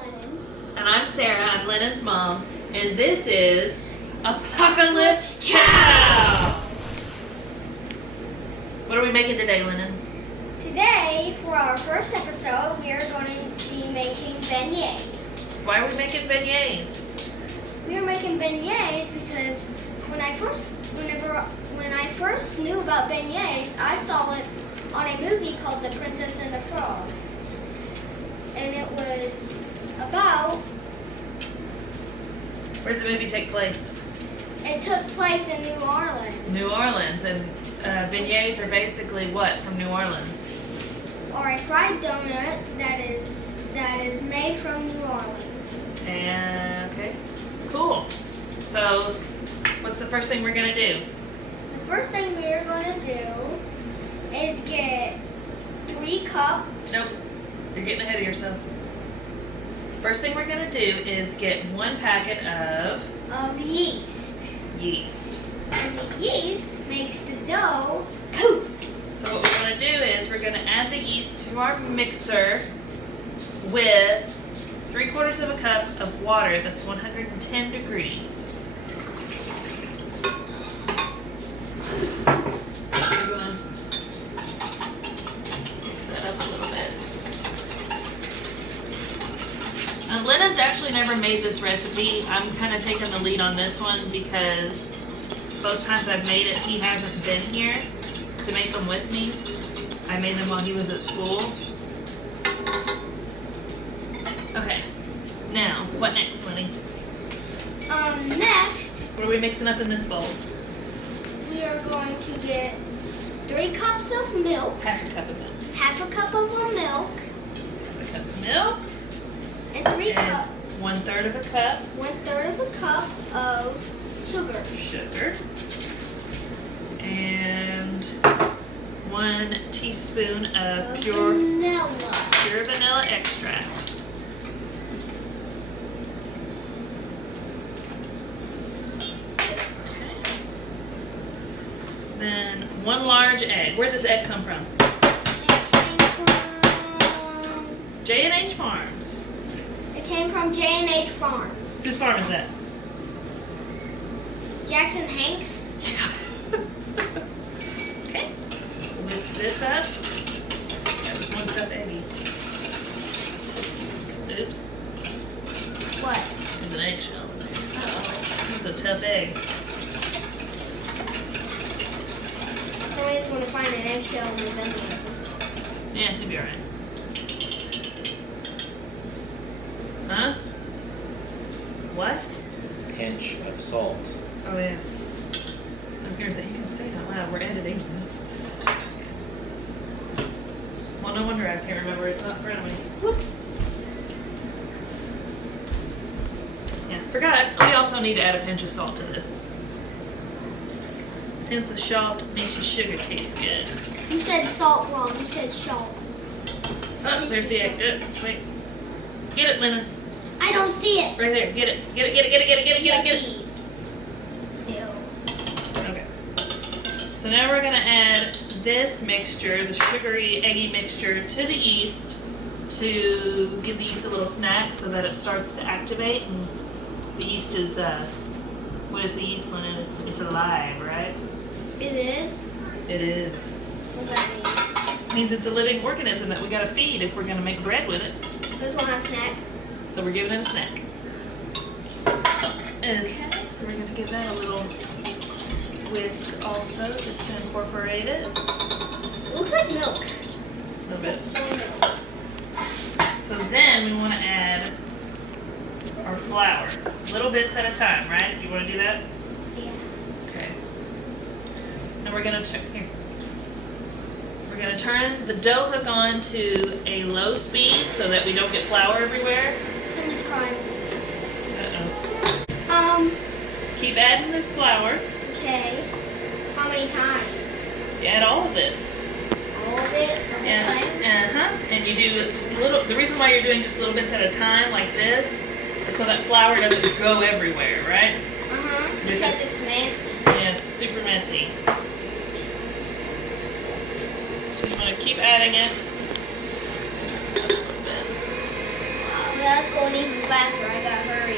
Lennon. And I'm Sarah, I'm Lennon's mom, and this is Apocalypse Chow! What are we making today, Lennon? Today, for our first episode, we are going to be making beignets. Why are we making beignets? We are making beignets because when I first knew about beignets, I saw it on a movie called The Princess and the Frog. And it was about... Where did the movie take place? It took place in New Orleans. New Orleans, and beignets are basically what from New Orleans? Or a fried donut that is made from New Orleans. And, okay, cool. So, what's the first thing we're going to do? The first thing we are going to do is get 3 cups. Nope, you're getting ahead of yourself. First thing we're going to do is get 1 packet of yeast. Yeast. And the yeast makes the dough poof. So what we want to do is we're going to add the yeast to our mixer with 3/4 of a cup of water that's 110 degrees. We're going to mix that up a little bit. Lennon's actually never made this recipe. I'm kind of taking the lead on this one because both times I've made it, he hasn't been here to make them with me. I made them while he was at school. Okay, now, what next, Lenny? Next, What are we mixing up in this bowl? we are going to get 3 cups of milk, Half a cup of milk. half a cup of milk, Half a cup of milk. and 3 cups, And 1/3 of a cup 1/3 of a cup of sugar. sugar. And 1 teaspoon of pure vanilla extract. Okay. Then 1 large egg. Where'd this egg come from? J&H Farms. It came from J&H Farms. Whose farm is that? Jackson Hanks. Okay. Whisk this up. That was 1 cup eggy. Oops. What? There's an eggshell in there. Uh-oh. It was a tough egg. Somebody's going to find an eggshell in the venue. Yeah, he'll be alright. Huh? What? Pinch of salt. Oh, yeah. I was going to say, you can say it out loud. We're editing this. Well, no wonder I can't remember. It's not in front of me. Whoops. Yeah, forgot. We also need to add a pinch of salt to this. Pinch of salt makes your sugar taste good. You said salt wrong. You said salt. Oh, there's the egg. Wait. Get it, Lennon. I don't see it. Right there. Get it. Get it, get it, get it, get it, get it, get it, get it. Ew. Okay. So now we're going to add this mixture, the sugary, eggy mixture, to the yeast to give the yeast a little snack so that it starts to activate. And the yeast is, what is the yeast, Lennon? It's alive, right? It is? It is. What does that It means it's a living organism that we got to feed if we're going to make bread with it. mean? This one has snack. So we're giving it a snack. Okay, so we're going to give that a little whisk also, just to incorporate it. It looks like milk. A little bit. Soy milk. So then we want to add our flour, little bits at a time, right? You want to do that? Yeah. Okay. And we're going to turn the dough hook on to a low speed so that we don't get flour everywhere. Someone's crying. Uh-oh. Keep adding the flour. Okay. How many times? You add all of this. All of it? The whole thing? And you do just a little. The reason why you're doing just little bits at a time like this is so that flour doesn't go everywhere, right? Because it's messy. Yeah, it's super messy. So you want to keep adding it. Well, that's going even faster. I gotta hurry.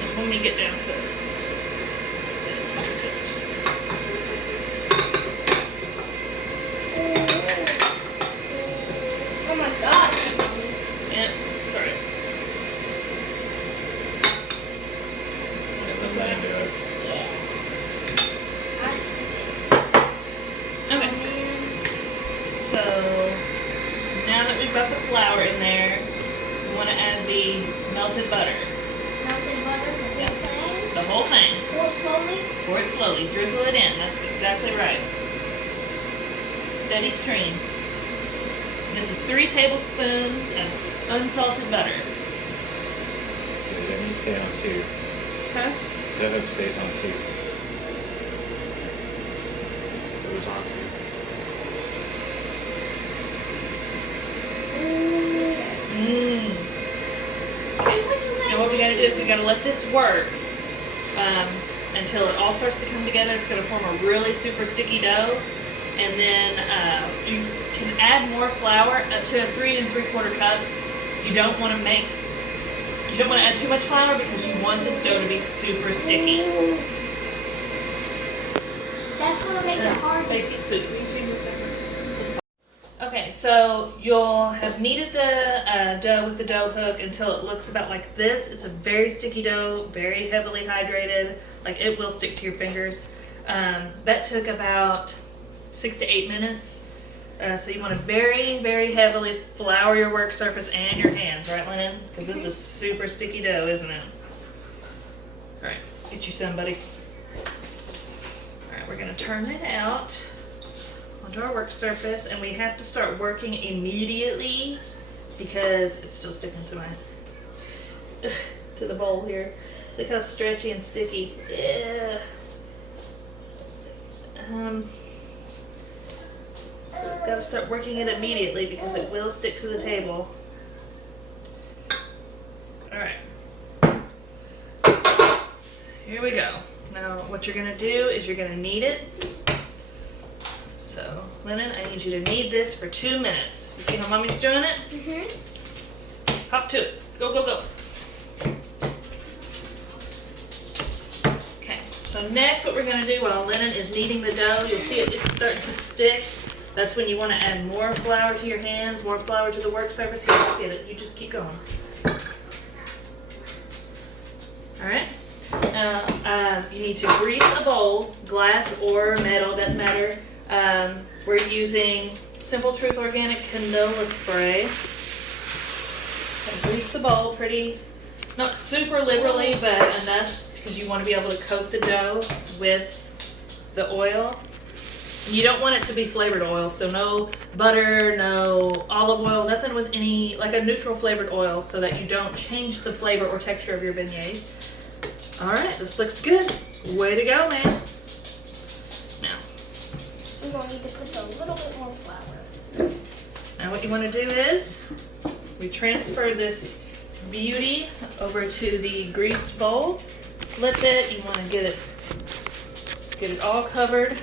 And when we get down to this focused. Oh my god. Yeah, sorry. Just let Lennon do it. I see. Okay. So now that we've got the flour in there, we want to add the melted butter. Melted butter, the whole thing. The whole thing. Pour slowly. Pour it slowly. Drizzle it in. That's exactly right. Steady stream. This is 3 tablespoons of unsalted butter. It's good. It needs to stay on 2. Okay. The hook stays on 2. It was on 2. Mmm. And what we gotta do is we gotta let this work until it all starts to come together. It's gonna form a really super sticky dough. And then you can add more flour up to 3 3/4 cups. You don't want to add too much flour because you want this dough to be super sticky. That's gonna make it hard. Bake these food. Can you change this over? Okay, so you'll have kneaded the dough with the dough hook until it looks about like this. It's a very sticky dough, very heavily hydrated. Like it will stick to your fingers. That took about 6 to 8 minutes. So you want to very, very heavily flour your work surface and your hands, right, Lennon? Because this is super sticky dough, isn't it? All right, get you some, buddy. All right, we're gonna turn it out onto our work surface, and we have to start working immediately because it's still sticking to the bowl here. Look how stretchy and sticky. Yeah. Got to start working it immediately because it will stick to the table. All right. Here we go. Now what you're gonna do is you're gonna knead it. So, Lennon, I need you to knead this for 2 minutes. You see how Mommy's doing it? Mm-hmm. Hop to it. Go, go, go. Okay, so next what we're gonna do while Lennon is kneading the dough, you'll see it's starting to stick. That's when you want to add more flour to your hands, more flour to the work surface. Here, just get it. You just keep going. All right. You need to grease a bowl, glass or metal, doesn't matter. We're using Simple Truth Organic Canola Spray. And grease the bowl pretty, not super liberally, but enough because you want to be able to coat the dough with the oil. You don't want it to be flavored oil, so no butter, no olive oil, nothing with any, like a neutral flavored oil so that you don't change the flavor or texture of your beignets. All right, this looks good. Way to go, man. Now, We're gonna need to put a little bit more flour. now what you want to do is we transfer this beauty over to the greased bowl. Flip it. You want to get it all covered.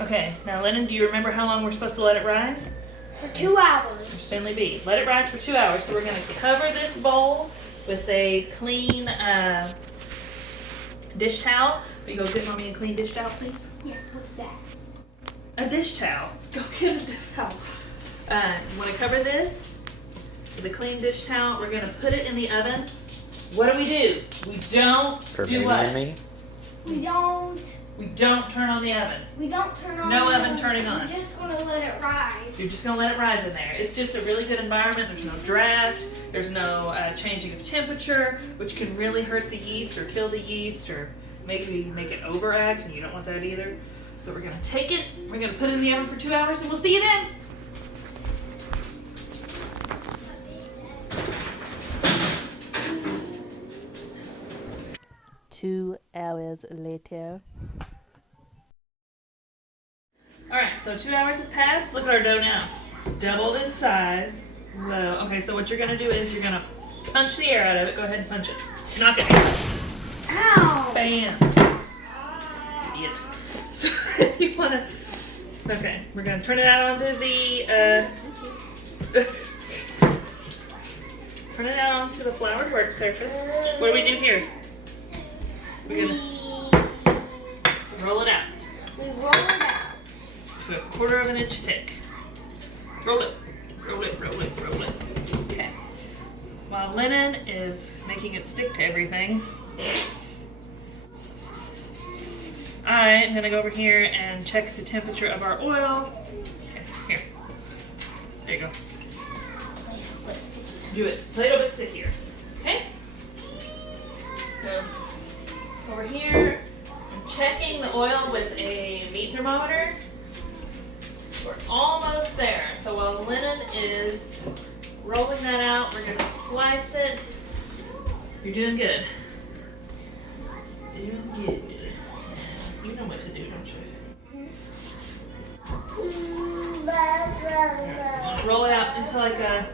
Okay, now Lennon, do you remember how long we're supposed to let it rise? For 2 hours. Finley B. Let it rise for 2 hours. So we're going to cover this bowl with a clean dish towel. Will you go get Mommy a clean dish towel, please? Yeah, what's that? A dish towel. Go get a dish towel. You want to cover this with a clean dish towel. We're going to put it in the oven. What do? We don't For do baby what? and me? We don't turn on the oven. We don't turn on No the oven turning on. We're just gonna let it rise. You're just going to let it rise in there. It's just a really good environment. There's no draft. There's no changing of temperature, which can really hurt the yeast or kill the yeast or maybe make it overact, and you don't want that either. So we're going to take it, we're going to put it in the oven for 2 hours, and we'll see you then. Two hours later. All right, so 2 hours have passed. Look at our dough now. Doubled in size. Whoa. Okay, so what you're gonna do is you're gonna punch the air out of it. Go ahead and punch it. Knock it. Ow! Bam. Idiot. So you wanna, okay, we're gonna turn it out onto the, turn it out onto the floured work surface. What do we do here? We're gonna roll it out We roll it out. to a 1/4 inch thick. Roll it, roll it, roll it, roll it. Okay. While Lennon is making it stick to everything, I am gonna go over here and check the temperature of our oil. Okay, here. There you go. Do it. A little bit stickier. Okay? So, over here, I'm checking the oil with a meat thermometer. We're almost there. So while Lennon is rolling that out, we're gonna slice it. You're doing good. Doing good. You know what to do, don't you? Just roll it out into like a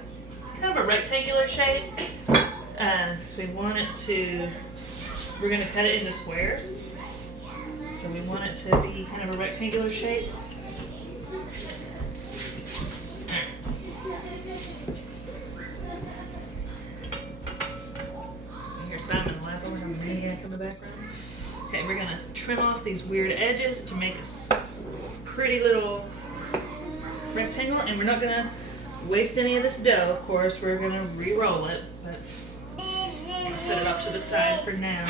kind of a rectangular shape. So we want it to, we're going to cut it into squares. So we want it to be kind of a rectangular shape. You hear Simon laughing like a maniac in the background. Okay, we're going to trim off these weird edges to make a pretty little rectangle, and we're not going to waste any of this dough. Of course, we're going to re-roll it, but I'm going to set it off to the side for now.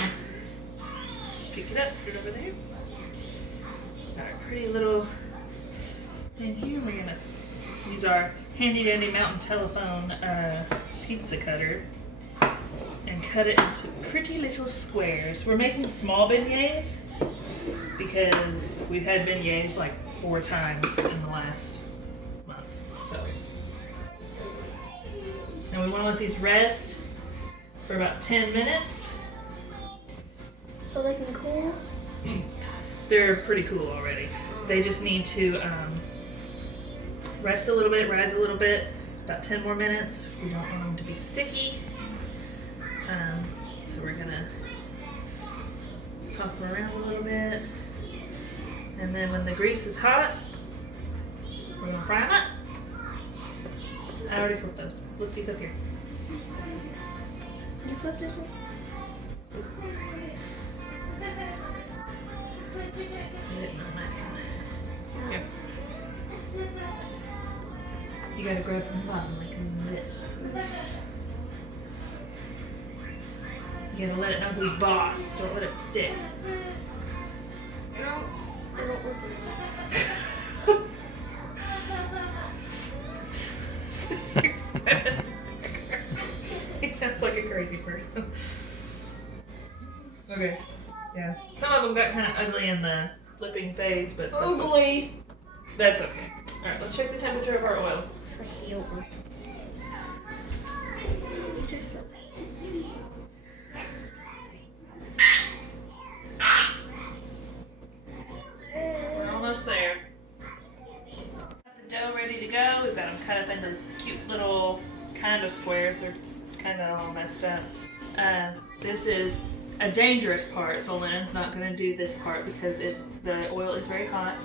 Just pick it up, put it over there. Got our pretty little thing here. We're going to use our handy dandy mountain telephone pizza cutter and cut it into pretty little squares. We're making small beignets because we've had beignets like 4 times in the last month. So, and we want to let these rest for about 10 minutes. So they can cool? They're pretty cool already. They just need to rest a little bit, rise a little bit, about 10 more minutes. We don't want them to be sticky. So we're gonna toss them around a little bit. And then when the grease is hot, we're gonna fry them up. I already flipped those. Flip these up here. You flip this one? Here. You gotta grab from the bottom like this. You gotta let it know who's boss. Don't let it stick. No, I don't listen. He sounds like a crazy person. Okay. Yeah. Some of them got kind of ugly in the flipping phase, but that's okay. Ugly. That's okay. Alright, let's check the temperature of our oil. We're almost there. Got the dough ready to go. We've got them cut up into cute little kind of squares. They're kind of all messed up. This is a dangerous part, so Lennon's not going to do this part because the oil is very hot.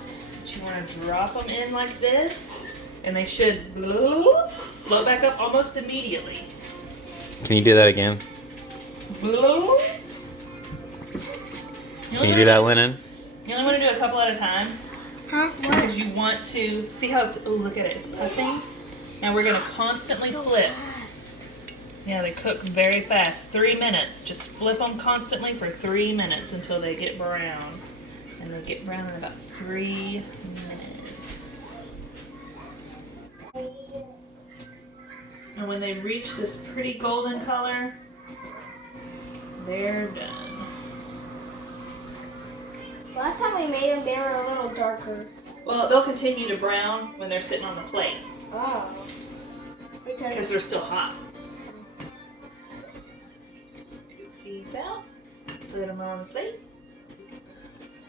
But you want to drop them in like this, and they should blow back up almost immediately. Can you do that again? Blow. Can you do that, Lennon? You only want to do a couple at a time. Huh? What? Because you want to see how it's, oh, look at it, it's puffing. And we're going to constantly flip. Yeah, they cook very fast. 3 minutes. Just flip them constantly for 3 minutes until they get brown. And they get brown in about 3 minutes. And when they reach this pretty golden color, they're done. Last time we made them, they were a little darker. Well, they'll continue to brown when they're sitting on the plate. Oh. Because they're still hot. Scoop these out. Put them on the plate.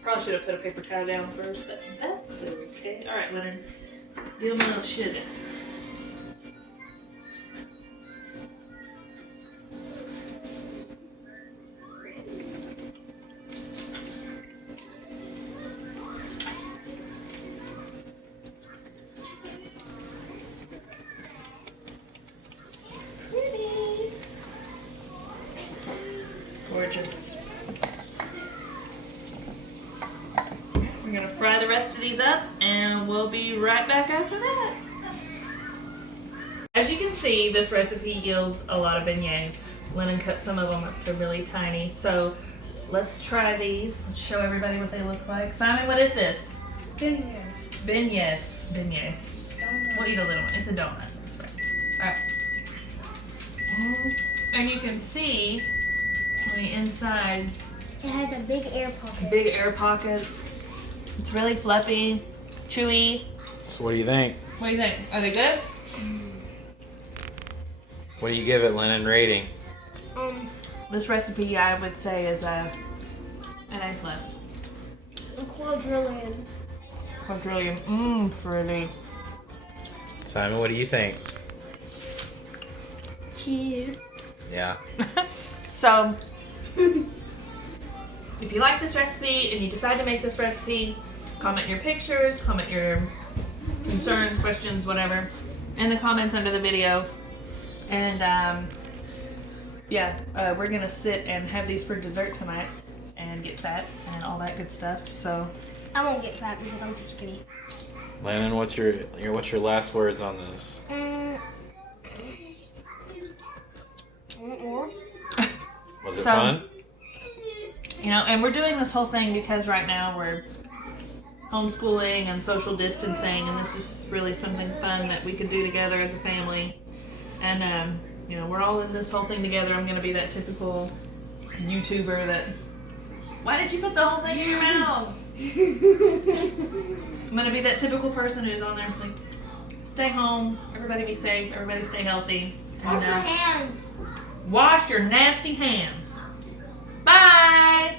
Probably should have put a paper towel down first, but that's okay. Alright, Lennon. Give them a little sugar. gorgeous. We're gonna fry the rest of these up and we'll be right back after that. As you can see, this recipe yields a lot of beignets. Lennon cut some of them up to really tiny. So let's try these. Let's show everybody what they look like. Simon, what is this? Beignets. Beignets. Beignet. Donut. We'll eat a little one. It's a donut. That's right. Alright. And you can see on the inside It has a big air pocket. big air pockets. It's really fluffy, chewy. So what do you think? What do you think? Are they good? What do you give it, Lennon, rating? This recipe I would say is an A+. A quadrillion. Quadrillion. Pretty. Simon, what do you think? Cheese. Yeah. So, if you like this recipe and you decide to make this recipe, comment your pictures, comment your concerns, questions, whatever, in the comments under the video. And we're gonna sit and have these for dessert tonight and get fat and all that good stuff. So I won't get fat because I'm too skinny. Lennon, what's your last words on this? Want more? Was it So- fun? you know, and we're doing this whole thing because right now we're homeschooling and social distancing, and this is really something fun that we could do together as a family. And you know, we're all in this whole thing together. I'm gonna be that typical YouTuber that. Why did you put the whole thing in your mouth? I'm gonna be that typical person who's on there saying, "Stay home. Everybody be safe. Everybody stay healthy." And Wash your hands. wash your nasty hands. Bye.